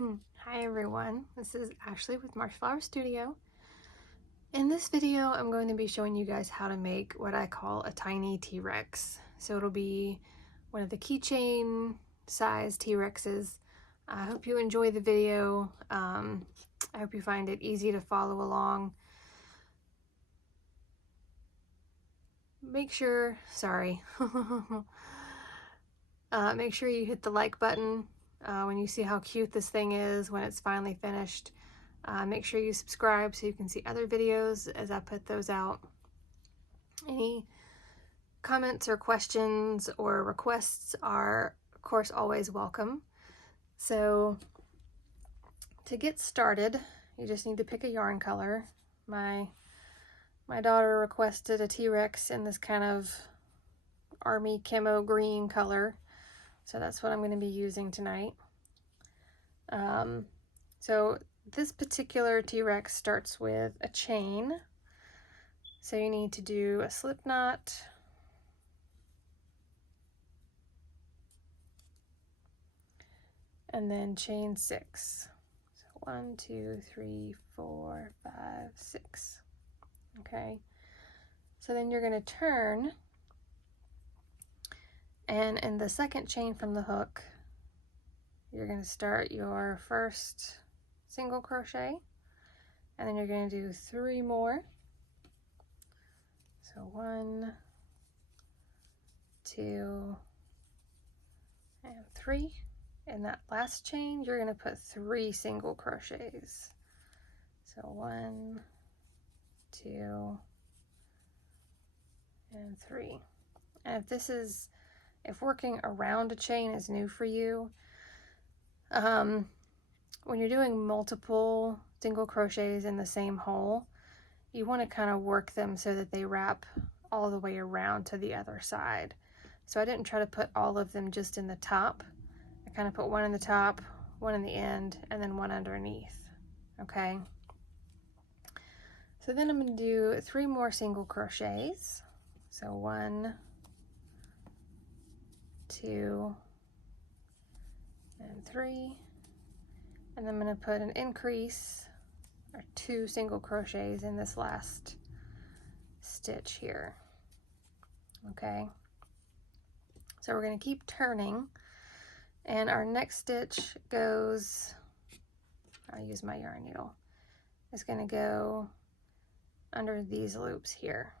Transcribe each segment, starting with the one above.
Hi everyone, this is Ashley with Marshflower Studio. In this video, I'm going to be showing you guys how to make what I call a tiny T-Rex. So it'll be one of the keychain size T-Rexes. I hope you enjoy the video. I hope you find it easy to follow along. Make sure you hit the like button when you see how cute this thing is when it's finally finished. Make sure you subscribe so you can see other videos as I put those out. Any comments or questions or requests are, of course, always welcome. So to get started, you just need to pick a yarn color. My daughter requested a T-Rex in this kind of army camo green color, so that's what I'm going to be using tonight. So this particular T-Rex starts with a chain, so you need to do a slip knot, and then chain 6. So 1, 2, 3, 4, 5, 6. Okay, so then you're going to turn, and in the second chain from the hook, you're going to start your first single crochet, and then you're going to do 3 more. So 1, 2, and 3. In that last chain, you're going to put 3 single crochets. So 1, 2, and 3. And if working around a chain is new for you, when you're doing multiple single crochets in the same hole, you want to kind of work them so that they wrap all the way around to the other side. So I didn't try to put all of them just in the top. I kind of put one in the top, one in the end, and then one underneath. Okay, so then I'm going to do 3 more single crochets. So 1, 2, and 3, and I'm going to put an increase or 2 single crochets in this last stitch here. Okay, so we're going to keep turning, and our next stitch goes, I'll use my yarn needle, it's going to go under these loops here.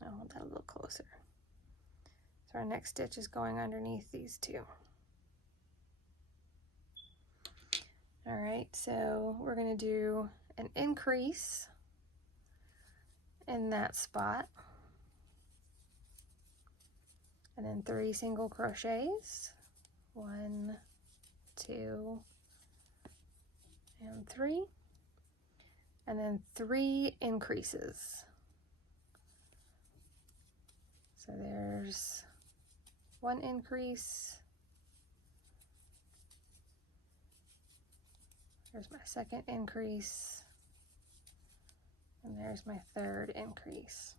I'll hold that a little closer. So our next stitch is going underneath these 2. All right, so we're going to do an increase in that spot, and then 3 single crochets, 1, 2, and 3, and then 3 increases. So there's 1 increase, there's my second increase, and there's my third increase.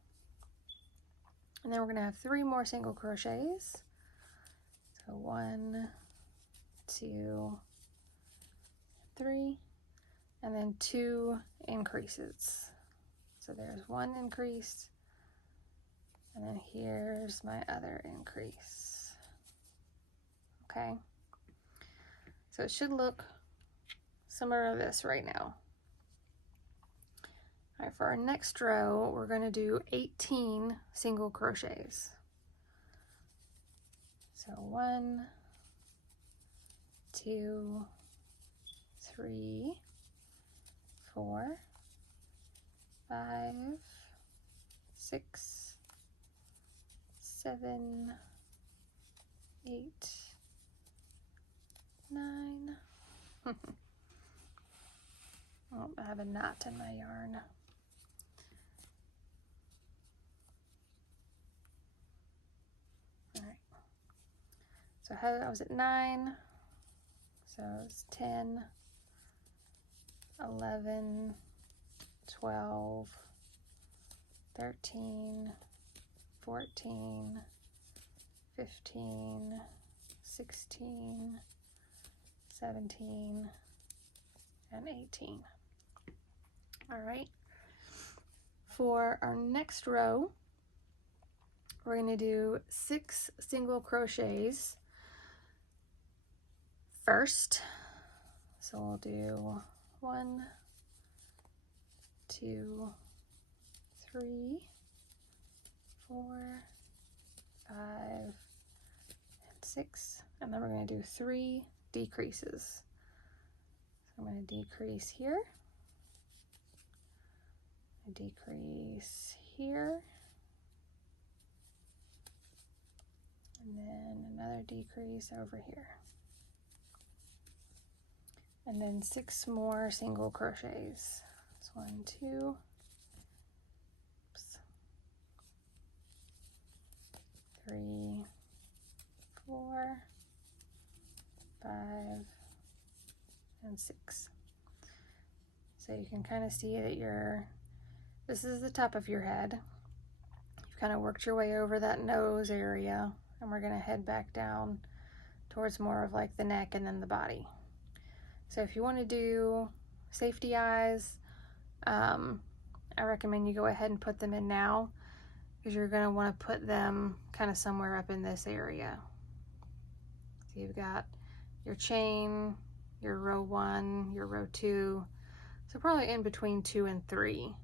And then we're going to have 3 more single crochets. So 1, 2, 3, and then 2 increases. So there's 1 increase, and then here's my other increase. Okay, so it should look similar to this right now. All right, for our next row, we're going to do 18 single crochets. So 1, 2, 3, 4, 5, 6, 7, 8, 9. Oh, I have a knot in my yarn. All right. So I was at 9. So it's 10, 11, 12, 13, 14, 15, 16, 17, and 18. All right. For our next row, we're going to do 6 single crochets first. So we'll do 1, 2, 3, 4, 5, and 6, and then we're going to do 3 decreases. So I'm going to decrease here, decrease here, and then another decrease over here, and then 6 more single crochets. So 1, 2, 3, 4, 5, and 6. So you can kind of see that this is the top of your head. You've kind of worked your way over that nose area, and we're going to head back down towards more of like the neck and then the body. So if you want to do safety eyes, I recommend you go ahead and put them in now, because you're going to want to put them kind of somewhere up in this area. So you've got your chain, your row 1, your row 2, so probably in between 2 and 3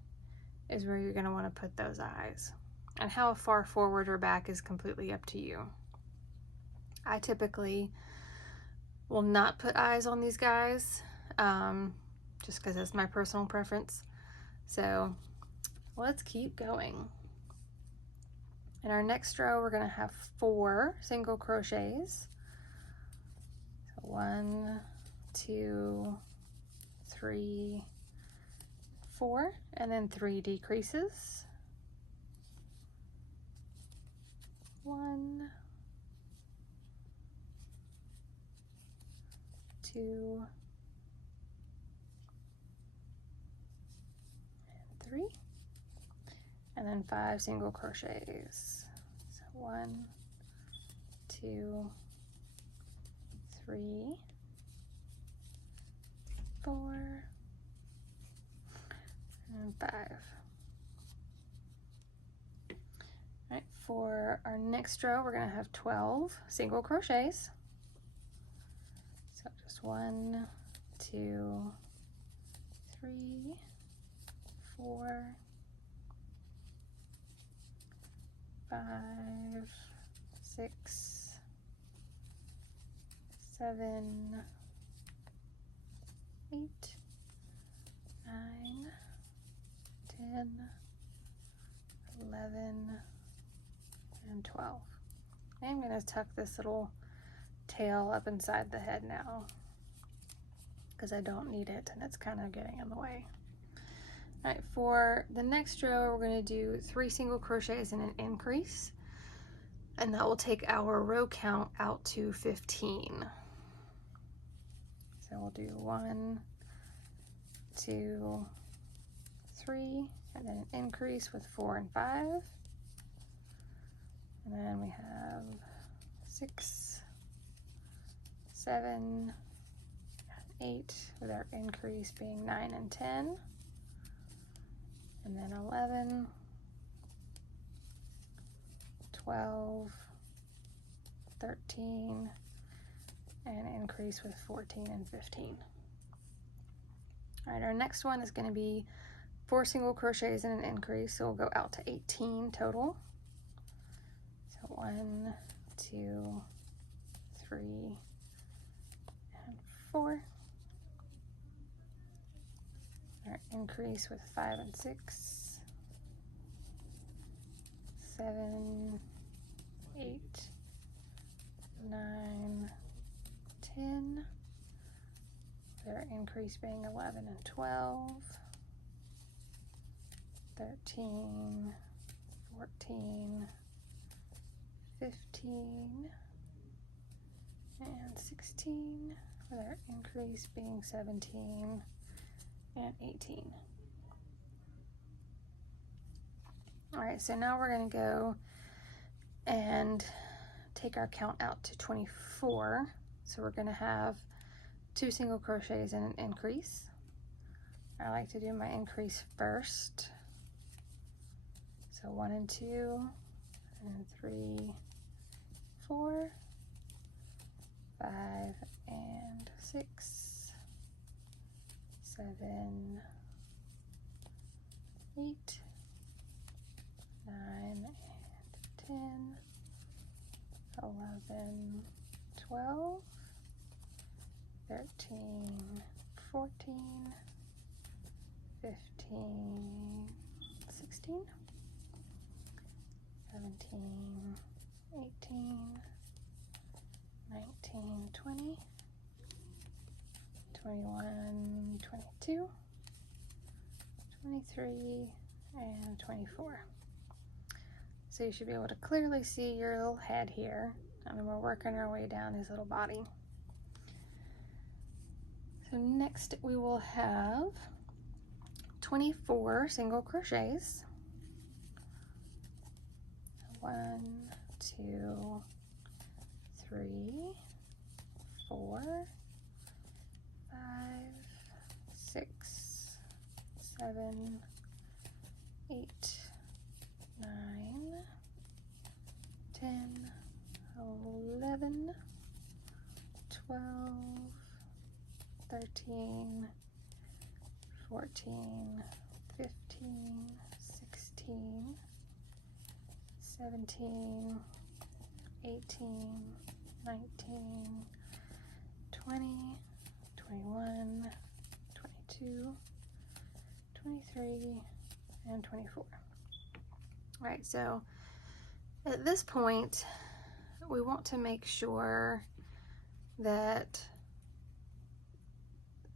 is where you're going to want to put those eyes. And how far forward or back is completely up to you. I typically will not put eyes on these guys, just because it's my personal preference. So let's keep going. In our next row, we're going to have 4 single crochets. So 1, 2, 3, 4, and then 3 decreases. 1, 2, and 3, and then 5 single crochets. So 1, 2, 3, 4, and 5. All right, for our next row, we're going to have 12 single crochets. So just 1, 2, 3, 4, 5, 6, 7, 8, 9, 10, 11, and 12. I'm going to tuck this little tail up inside the head now, because I don't need it and it's kind of getting in the way. All right, for the next row, we're going to do 3 single crochets and an increase, and that will take our row count out to 15. So we'll do 1, 2, 3, and then an increase with 4 and 5. And then we have 6, 7, 8, with our increase being 9 and 10. And then 11, 12, 13, and increase with 14 and 15. All right, our next one is going to be 4 single crochets and an increase, so we'll go out to 18 total. So 1, 2, 3, and 4. Our increase with 5 and 6, 7, 8, 9, 10. With our increase being 11 and 12, 13, 14, 15, and 16, with our increase being 17 and 18. All right, so now we're going to go and take our count out to 24. So we're going to have 2 single crochets in an increase. I like to do my increase first. So 1 and 2, and 3, 4, 5 and 6, 7, 8, 9 and 10, 11, 12, 13, 14, 15, 16, 17, 18, 19, 20, 21, 22, 23, and 24. So you should be able to clearly see your little head here. And then we're working our way down his little body. So next we will have 24 single crochets. 1, 2, 3, 4, 5, 6, 7, 8, 9, 10, 11, 12, 13, 14, 15, 16, 17, 18, 19, 20, 21, 22, 23, and 24. All right, so at this point, we want to make sure that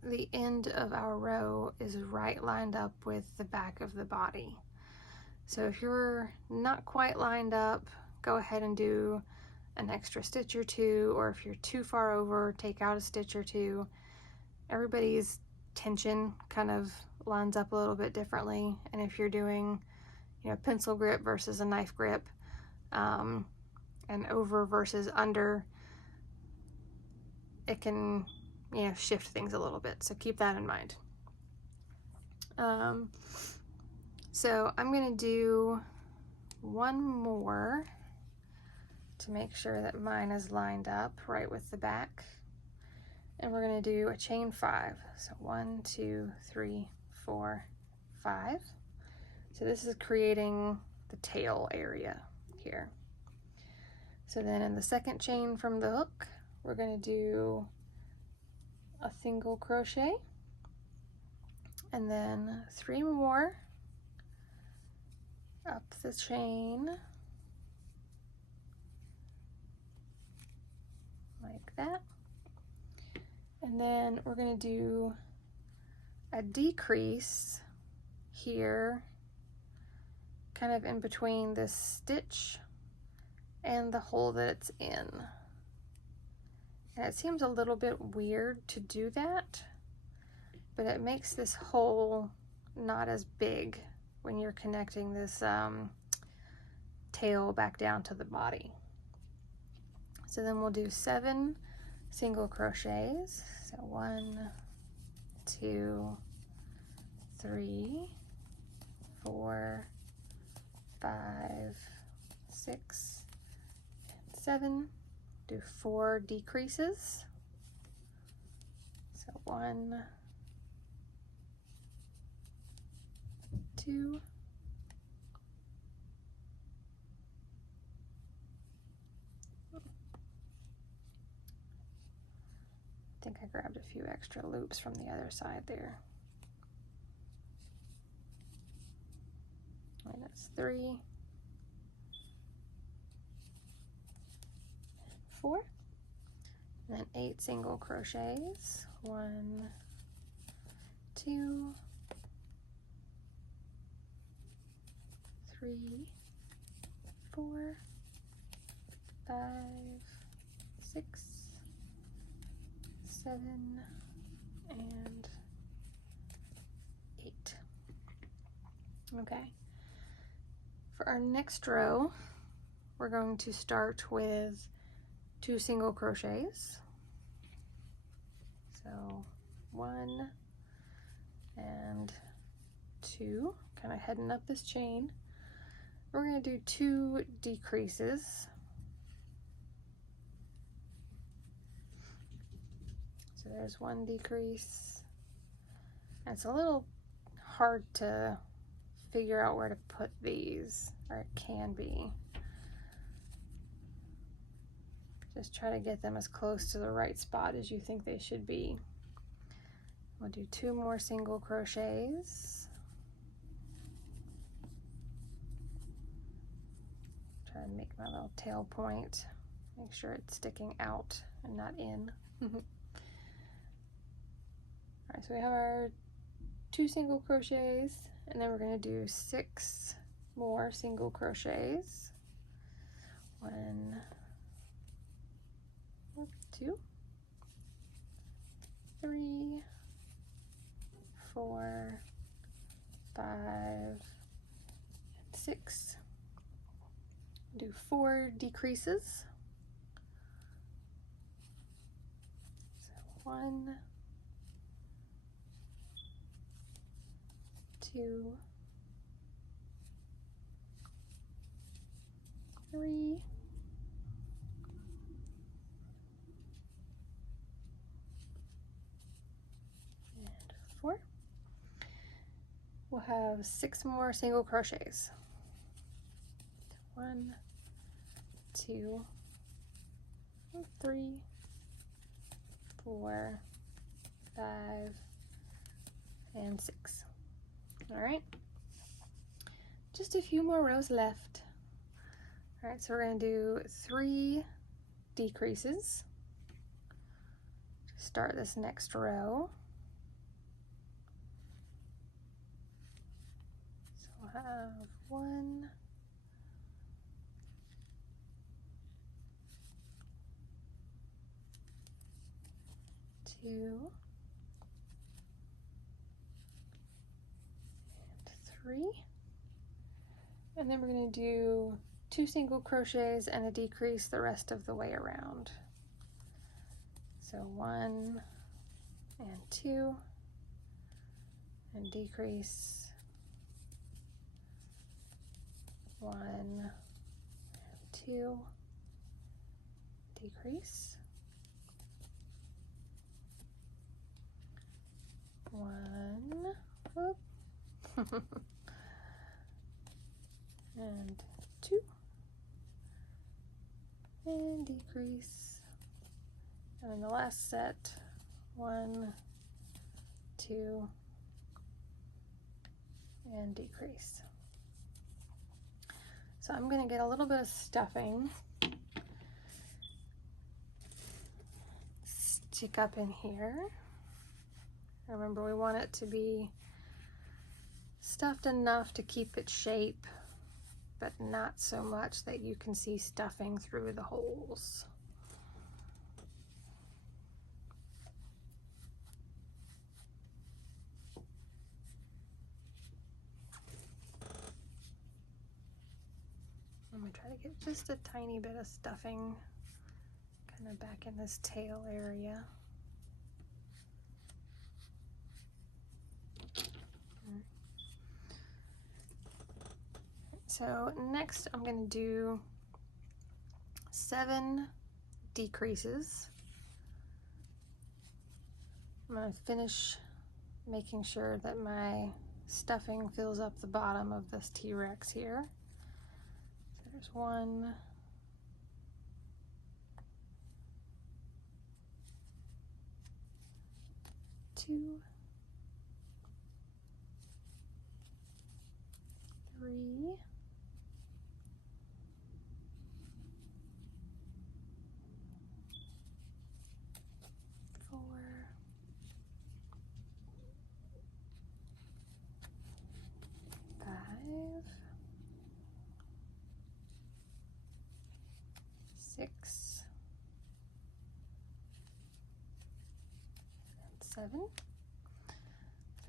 the end of our row is right lined up with the back of the body. So if you're not quite lined up, go ahead and do an extra stitch or two, or if you're too far over, take out a stitch or two. Everybody's tension kind of lines up a little bit differently, and if you're doing, you know, pencil grip versus a knife grip, and over versus under, it can, you know, shift things a little bit, so keep that in mind. So I'm going to do one more to make sure that mine is lined up right with the back, and we're going to do a chain 5. So 1, 2, 3, 4, 5. So this is creating the tail area here. So then in the second chain from the hook, we're going to do a single crochet, and then 3 more up the chain like that, and then we're going to do a decrease here, kind of in between this stitch and the hole that it's in. And it seems a little bit weird to do that, but it makes this hole not as big when you're connecting this tail back down to the body. So then we'll do 7 single crochets. So 1, 2, 3, 4, 5, 6, 7. Do 4 decreases. So 1, 2, 'I think I grabbed a few extra loops from the other side there. And that's 3, 4, and then 8 single crochets. 1, 2, 3, 4, 5, 6, 7, and 8. Okay. For our next row, we're going to start with 2 single crochets. So So 1 and 2, kind of heading up this chain. We're going to do 2 decreases. So there's 1 decrease. And it's a little hard to figure out where to put these, or it can be. Just try to get them as close to the right spot as you think they should be. We'll do 2 more single crochets. Try and make my little tail point. Make sure it's sticking out and not in. Alright, so we have our 2 single crochets, and then we're going to do 6 more single crochets. 1, 2, 3, 4, 5, and 6. Do 4 decreases. So 1, 2, 3, and 4. We'll have 6 more single crochets. 1, 2, 3, 4, 5, and 6. All right, just a few more rows left. All right, so we're going to do 3 decreases to start this next row. So we'll have 1, 2, and 3, and then we're going to do 2 single crochets and a decrease the rest of the way around. So 1 and 2, and decrease, 1 and 2, decrease, 1, whoop, and 2, and decrease, and then the last set, 1, 2, and decrease. So I'm going to get a little bit of stuffing, stick up in here. Remember, we want it to be stuffed enough to keep its shape, but not so much that you can see stuffing through the holes. I'm going to try to get just a tiny bit of stuffing kind of back in this tail area. So next I'm going to do 7 decreases. I'm going to finish making sure that my stuffing fills up the bottom of this T-Rex here. So there's 1, 2, 3, 4, 5, 6, and 7. So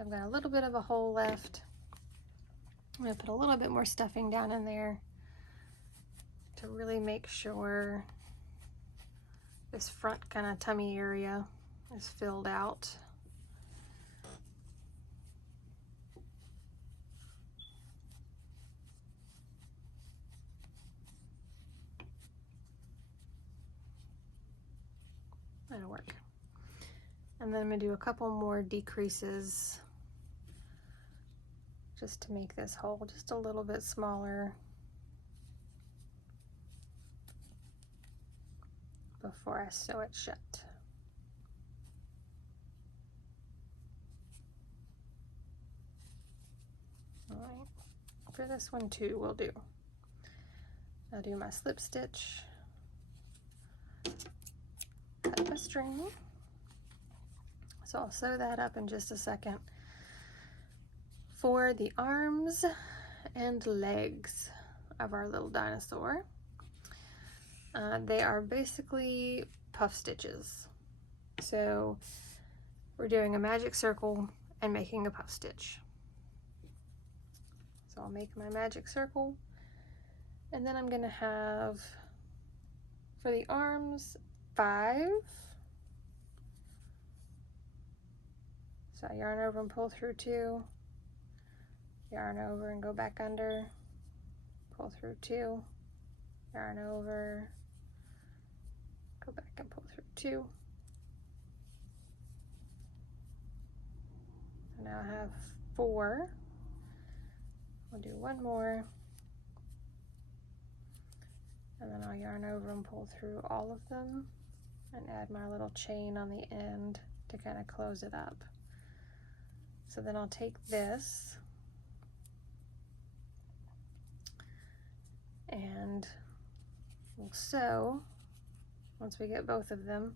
I've got a little bit of a hole left. I'm going to put a little bit more stuffing down in there to really make sure this front kind of tummy area is filled out. That'll work. And then I'm going to do a couple more decreases just to make this hole just a little bit smaller before I sew it shut. All right, for this one too, we'll do. I'll do my slip stitch, cut my string. So I'll sew that up in just a second. For the arms and legs of our little dinosaur, they are basically puff stitches. So we're doing a magic circle and making a puff stitch. So I'll make my magic circle, and then I'm going to have, for the arms, 5. So I yarn over and pull through 2, yarn over and go back under, pull through 2, yarn over, go back and pull through 2. So now I have 4. We'll do one more, and then I'll yarn over and pull through all of them and add my little chain on the end to kind of close it up. So then I'll take this and we'll sew, once we get both of them,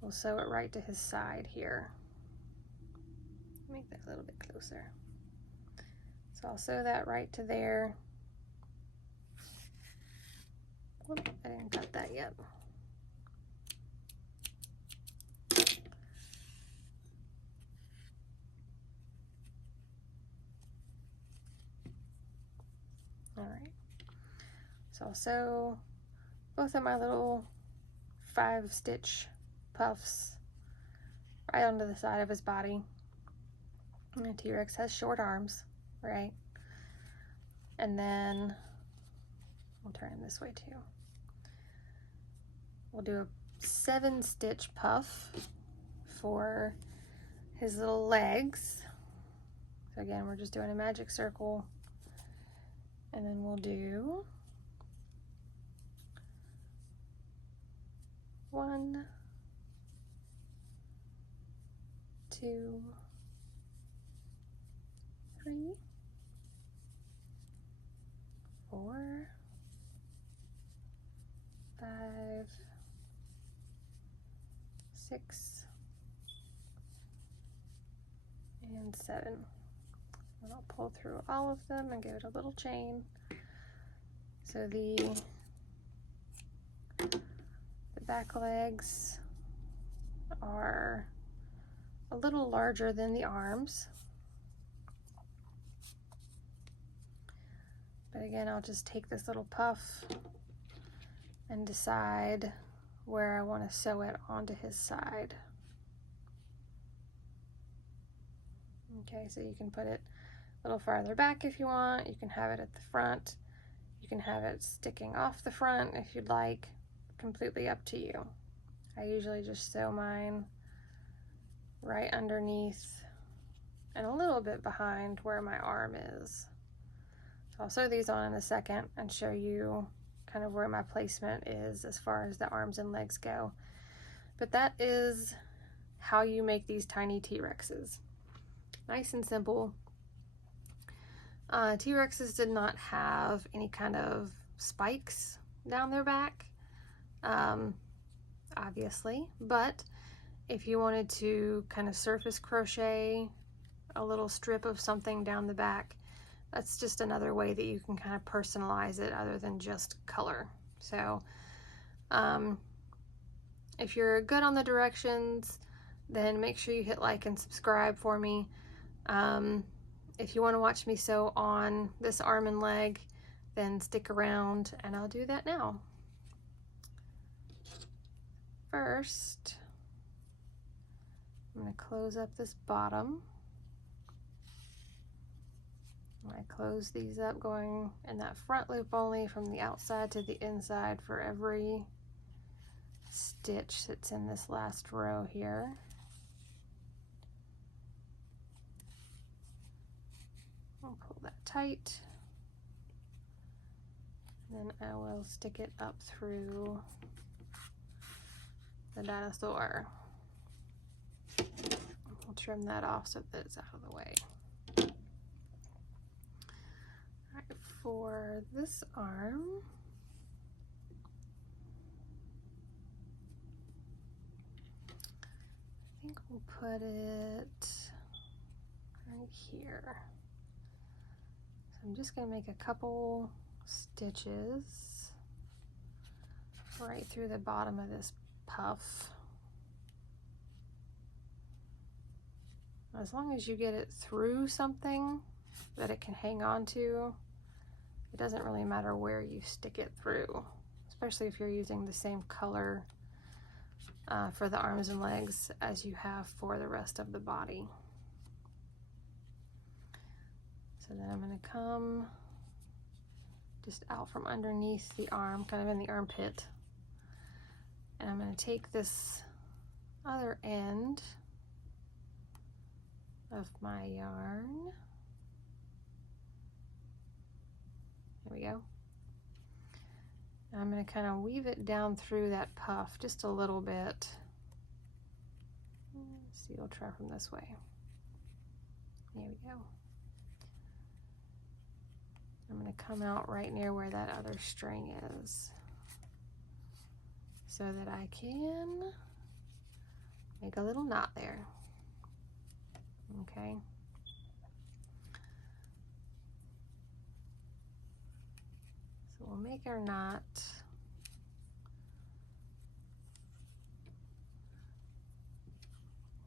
we'll sew it right to his side here. Make that a little bit closer. So I'll sew that right to there. Whoop, I didn't cut that yet. All right, so I'll sew both of my little 5-stitch puffs right onto the side of his body. And the T-Rex has short arms, right? And then we'll turn him this way too. We'll do a 7-stitch puff for his little legs. So again, we're just doing a magic circle, and then we'll do 1, 2, 3, 4, 5, 6, and 7. And I'll pull through all of them and give it a little chain. So the back legs are a little larger than the arms. But again, I'll just take this little puff and decide where I want to sew it onto his side. Okay, so you can put it a little farther back if you want. You can have it at the front. You can have it sticking off the front if you'd like. Completely up to you. I usually just sew mine right underneath and a little bit behind where my arm is. So I'll sew these on in a second and show you kind of where my placement is as far as the arms and legs go. But that is how you make these tiny T-Rexes. Nice and simple. T-Rexes did not have any kind of spikes down their back, obviously, but if you wanted to kind of surface crochet a little strip of something down the back, that's just another way that you can kind of personalize it other than just color. So if you're good on the directions, then make sure you hit like and subscribe for me. If you want to watch me sew on this arm and leg, then stick around and I'll do that now. First, I'm going to close up this bottom. I close these up going in that front loop only from the outside to the inside for every stitch that's in this last row here. I'll pull that tight. Then I will stick it up through the dinosaur. I'll trim that off so that it's out of the way. All right, for this arm, I think we'll put it right here. So I'm just going to make a couple stitches right through the bottom of this puff. As long as you get it through something that it can hang on to, it doesn't really matter where you stick it through, especially if you're using the same color for the arms and legs as you have for the rest of the body. So then I'm going to come just out from underneath the arm, kind of in the armpit, and I'm going to take this other end of my yarn. There we go. And I'm going to kind of weave it down through that puff just a little bit. Let's see, we'll try from this way. There we go. I'm going to come out right near where that other string is so that I can make a little knot there. Okay. So we'll make our knot.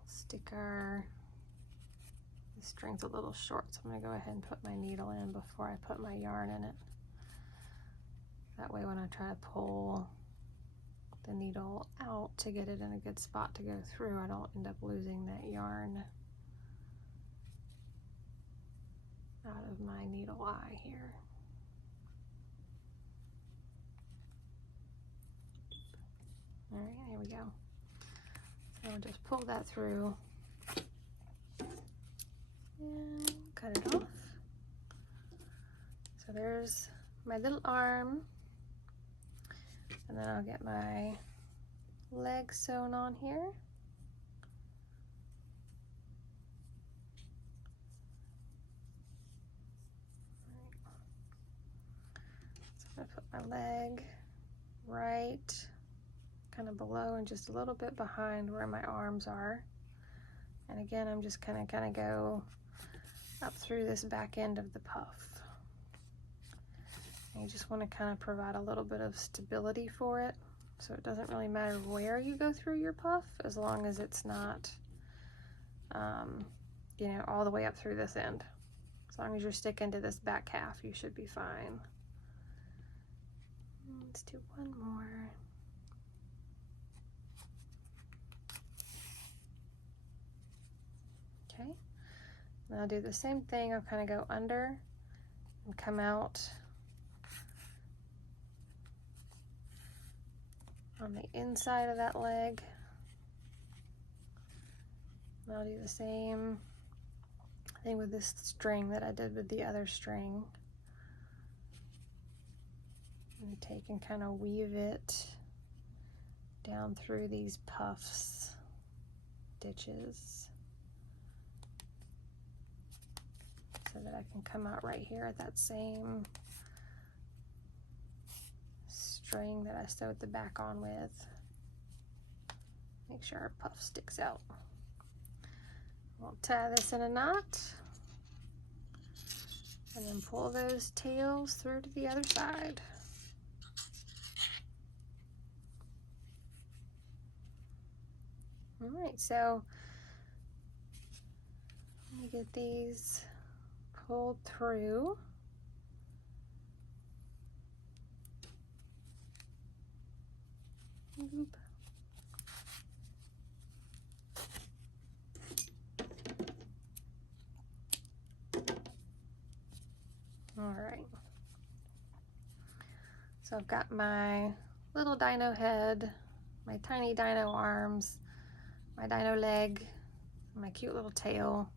Stick our, the string's a little short, so I'm going to go ahead and put my needle in before I put my yarn in it. That way when I try to pull the needle out to get it in a good spot to go through, I don't end up losing that yarn out of my needle eye here. All right, here we go. So I'll just pull that through and cut it off. So there's my little arm, and then I'll get my leg sewn on here. So I'm going to put my leg right kind of below and just a little bit behind where my arms are. And again, I'm just kind of go up through this back end of the puff. And you just want to kind of provide a little bit of stability for it, so it doesn't really matter where you go through your puff, as long as it's not, you know, all the way up through this end. As long as you're sticking to this back half, you should be fine. Let's do one more. Okay, and I'll do the same thing. I'll kind of go under and come out on the inside of that leg. And I'll do the same thing with this string that I did with the other string. And take and kind of weave it down through these puffs, stitches, so that I can come out right here at that same string that I sewed the back on with. Make sure our puff sticks out. We'll tie this in a knot and then pull those tails through to the other side. All right, so let me get these pulled through. Oop. Alright, so I've got my little dino head, my tiny dino arms, my dino leg, my cute little tail,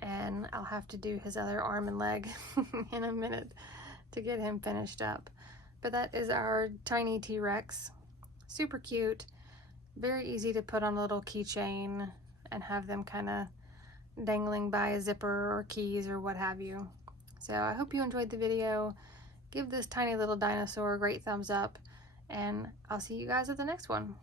and I'll have to do his other arm and leg in a minute to get him finished up. But that is our Tiny T-Rex. Super cute, very easy to put on a little keychain and have them kind of dangling by a zipper or keys or what have you. So I hope you enjoyed the video. Give this tiny little dinosaur a great thumbs up, and I'll see you guys at the next one.